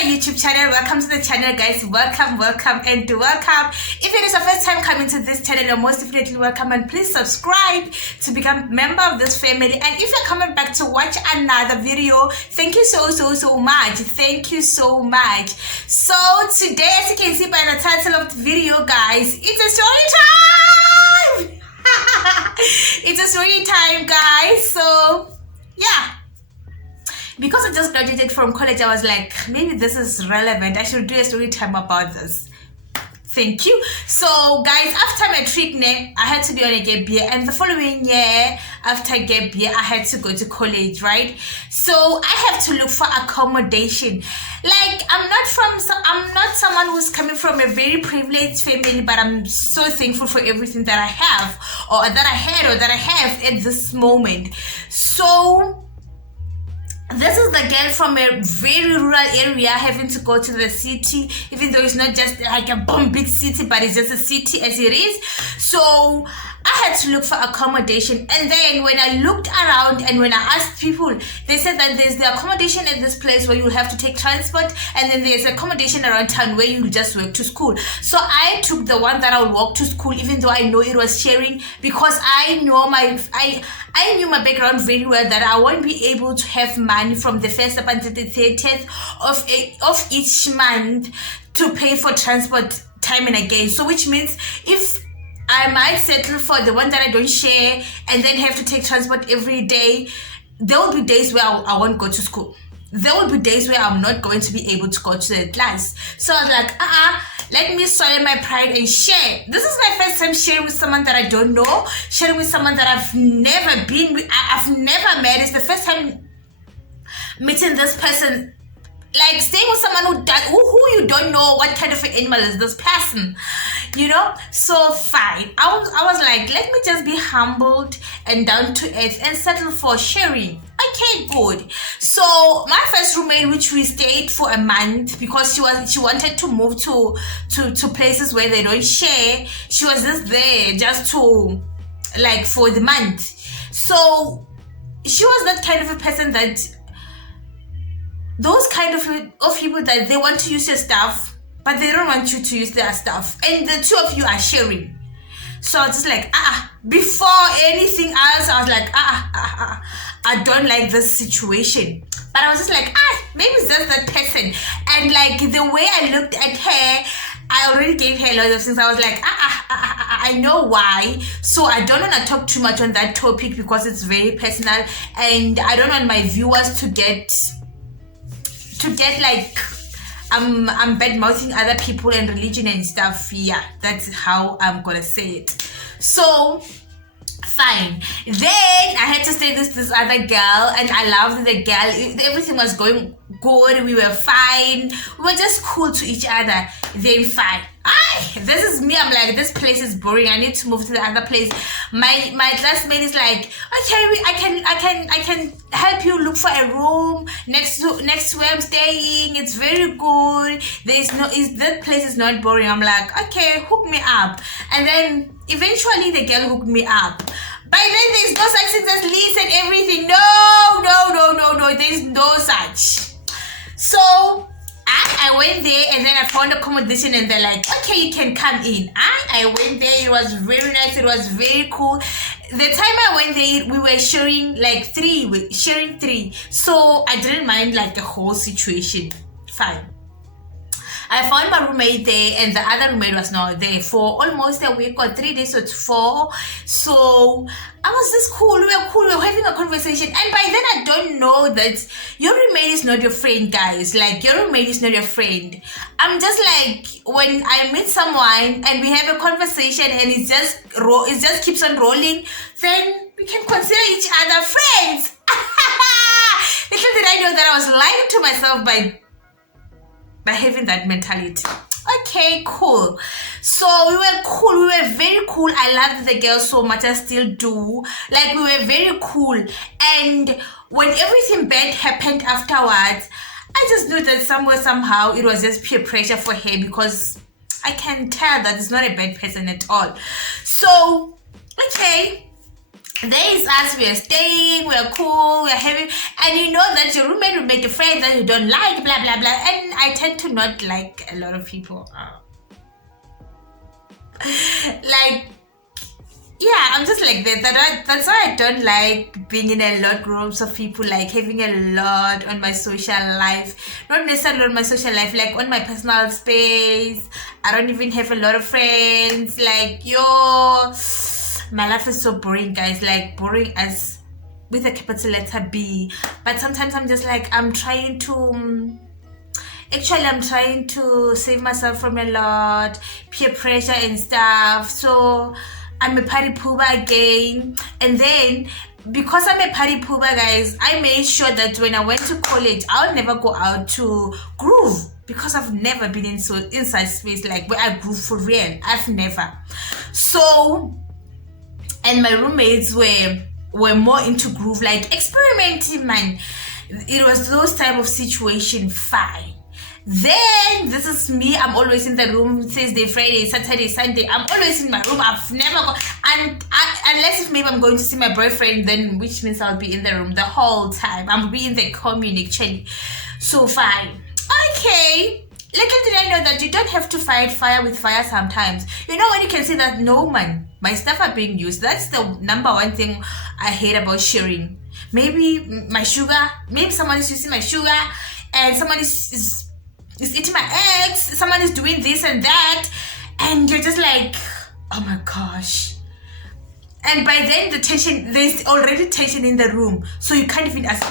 my YouTube channel. Welcome to the channel, guys. Welcome and welcome. If it is your first time coming to this channel, you're most definitely welcome, and please subscribe to become a member of this family. And if you're coming back to watch another video, thank you so much. Thank you so much. So today, as you can see by the title of the video, guys, it's a story time. It's a story time, guys. So yeah, because I just graduated from college, I was like, maybe this is relevant. I should do a story time about this. Thank you. So guys, after matric, I had to be on a gap year, and the following year after gap year, I had to go to college, right? So I have to look for accommodation. Like, I'm not someone who's coming from a very privileged family, but I'm so thankful for everything that I have, or that I had, or that I have at this moment. So this is the girl from a very rural area having to go to the city, even though it's not just like a big city, but it's just a city as it is. So I had to look for accommodation, and then when I looked around and when I asked people, they said that there's the accommodation at this place where you'll have to take transport, and then there's accommodation around town where you'll just walk to school. So I took the one that I'll walk to school, even though I know it was sharing, because I knew my background very well, that I won't be able to have money from the 1st up until the 30th of each month to pay for transport time and again. So which means if I might settle for the one that I don't share and then have to take transport every day, there will be days where I won't go to school. There will be days where I'm not going to be able to go to the class. So I was like, let me swallow my pride and share. This is my first time sharing with someone that I don't know, sharing with someone that I've never been with, I've never met. It's the first time meeting this person. Like, staying with someone who you don't know what kind of an animal is this person, you know? So fine. I was like, let me just be humbled and down to earth and settle for sharing. Okay, good. So my first roommate, which we stayed for a month because she wanted to move to places where they don't share. She was just there just to, like, for the month. So she was that kind of a person that, those kind of people that they want to use your stuff, but they don't want you to use their stuff, and the two of you are sharing. So I was just like, before anything else, I was like, I don't like this situation. But I was just like, maybe it's just that person. And like, the way I looked at her, I already gave her a lot of things. I was like, I know why. So I don't want to talk too much on that topic because it's very personal, and I don't want my viewers to get like I'm bad-mouthing other people and religion and stuff. Yeah, that's how I'm gonna say it. So fine. Then I had to stay with this other girl, and I loved the girl. Everything was going good. We were fine. We were just cool to each other. Then fine. This is me. I'm like, this place is boring. I need to move to the other place. My classmate is like, okay, I can help you look for a room next to where I'm staying. It's very good. That place is not boring. I'm like, okay, hook me up. And then eventually the girl hooked me up. By then there's no such thing as lease and everything. No. There's no such. So I went there, and then I found accommodation, and they're like, okay, you can come in. I went there. It was very nice. It was very cool. The time I went there, we were sharing three. So I didn't mind like the whole situation. Fine. I found my roommate there, and the other roommate was not there for almost a week or 3 days or 4. So I was just cool. We were having a conversation. And by then, I don't know that your roommate is not your friend, guys. Like, your roommate is not your friend. I'm just like, when I meet someone and we have a conversation and it just keeps on rolling, then we can consider each other friends. Little did I know that I was lying to myself by having that mentality. Okay, cool. So we were cool. We were very cool. I loved the girl so much. I still do. Like, we were very cool. And when everything bad happened afterwards, I just knew that somehow it was just peer pressure for her, because I can tell that it's not a bad person at all. So, okay, there is us, we are staying, we are cool, we are having, and you know that your roommate will make a friend that you don't like, blah blah blah. And I tend to not like a lot of people. Like, yeah, I'm just like that. That's why I don't like being in a lot groups of people, like having a lot on my social life. Not necessarily on my social life, like on my personal space. I don't even have a lot of friends. Like, my life is so boring, guys. Like, boring as with a capital letter B. But sometimes I'm just like, I'm trying to save myself from a lot peer pressure and stuff. So I'm a party pooper again. And then because I'm a party pooper, guys, I made sure that when I went to college, I'll never go out to groove, because I've never been inside space like where I groove for real. I've never. So, and my roommates were more into groove, like experimenting, man. It was those type of situation, fine. Then this is me. I'm always in the room Thursday, Friday, Saturday, Sunday. I'm always in my room. I've never gone, unless if maybe I'm going to see my boyfriend, then which means I'll be in the room the whole time. I'm be in the commune actually. So fine. Okay. Little did I know that you don't have to fight fire with fire sometimes. You know, when you can see that no man, my stuff are being used. That's the number one thing I hate about sharing. Maybe my sugar, maybe someone is using my sugar, and someone is eating my eggs, someone is doing this and that, and you're just like, oh my gosh. And by then there's already tension in the room, so you can't even ask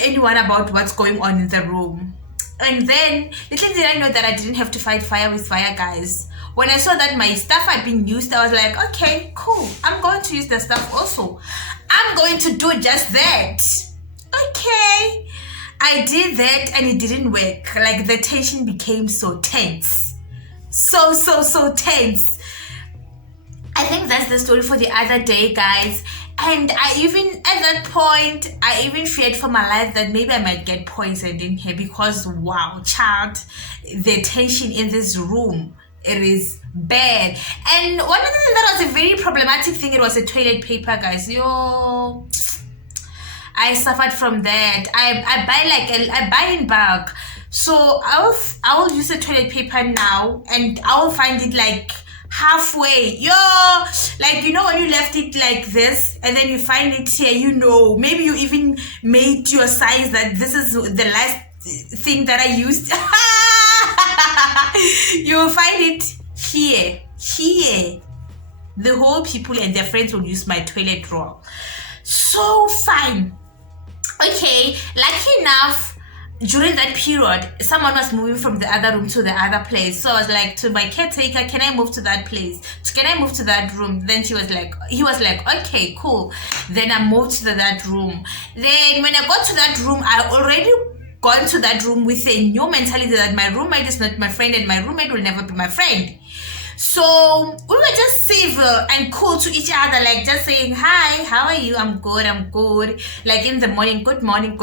anyone about what's going on in the room. And then little did I know that I didn't have to fight fire with fire, guys. When I saw that my stuff had been used, I was like, okay, cool, I'm going to use the stuff also. I'm going to do just that. Okay, I did that and it didn't work. Like, the tension became so tense. So tense. I think that's the story for the other day, guys. And at that point, I even feared for my life that maybe I might get poisoned in here, because wow, child, the tension in this room, it is bad. And one of the things that was a very problematic thing, it was the toilet paper, guys. I suffered from that. I buy in bulk, so I will use the toilet paper now, and I will find it like halfway. Like, you know, when you left it like this and then you find it here, you know, maybe you even made your size that this is the last thing that I used. You'll find it here. The whole people and their friends will use my toilet roll. So fine. Okay, lucky enough, during that period, someone was moving from the other room to the other place. So I was like to my caretaker, can I move to that place? Can I move to that room? Then he was like, okay, cool. Then I moved to that room. Then when I got to that room, I already gone to that room with a new mentality that my roommate is not my friend and my roommate will never be my friend. So we were just civil and cool to each other, like just saying, hi, how are you? I'm good. Like in the morning, good morning,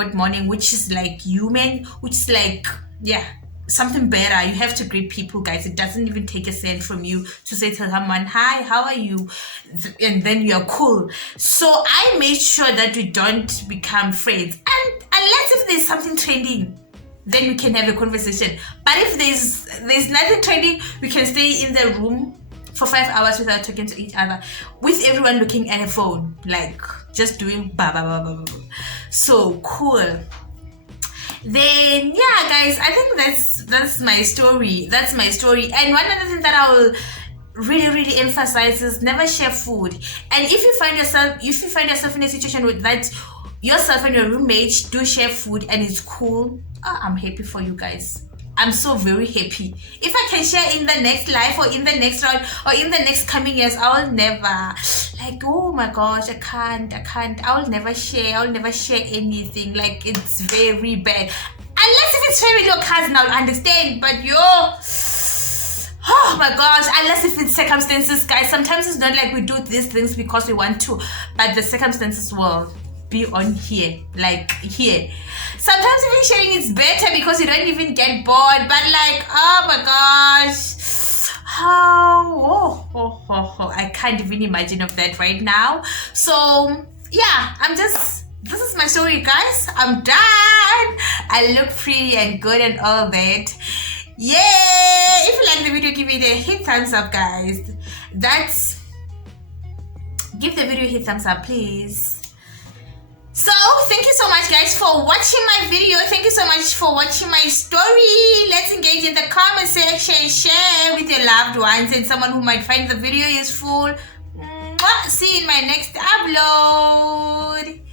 which is like human, which is like, yeah, something better. You have to greet people, guys. It doesn't even take a cent from you to say to someone, hi, how are you? And then you're cool. So I made sure that we don't become friends. And unless if there's something trending, then we can have a conversation. But if there's nothing trending, we can stay in the room for 5 hours without talking to each other, with everyone looking at a phone, like just doing ba ba ba ba ba. So cool. Then yeah, guys, I think that's my story. That's my story. And one other thing that I will really emphasize is never share food. And if you find yourself in a situation with that, yourself and your roommate do share food and it's cool, I'm happy for you guys. I'm so very happy. If I can share in the next life or in the next round or in the next coming years, I will never, like, oh my gosh, I can't. I will never share anything. Like, it's very bad. Unless if it's family or cousin, I'll understand. But oh my gosh, unless if it's circumstances, guys. Sometimes it's not like we do these things because we want to, but the circumstances will be on here, like here. Sometimes even sharing is better because you don't even get bored, but like, oh my gosh, I can't even imagine of that right now. So yeah, this is my story, guys. I'm done. I look pretty and good and all that. Yay! If you like the video, give it a hit thumbs up, guys. Give the video a hit thumbs up, please. So thank you so much, guys, for watching my video. Thank you so much for watching my story. Let's engage in the comment section. Share with your loved ones and someone who might find the video useful. See you in my next upload.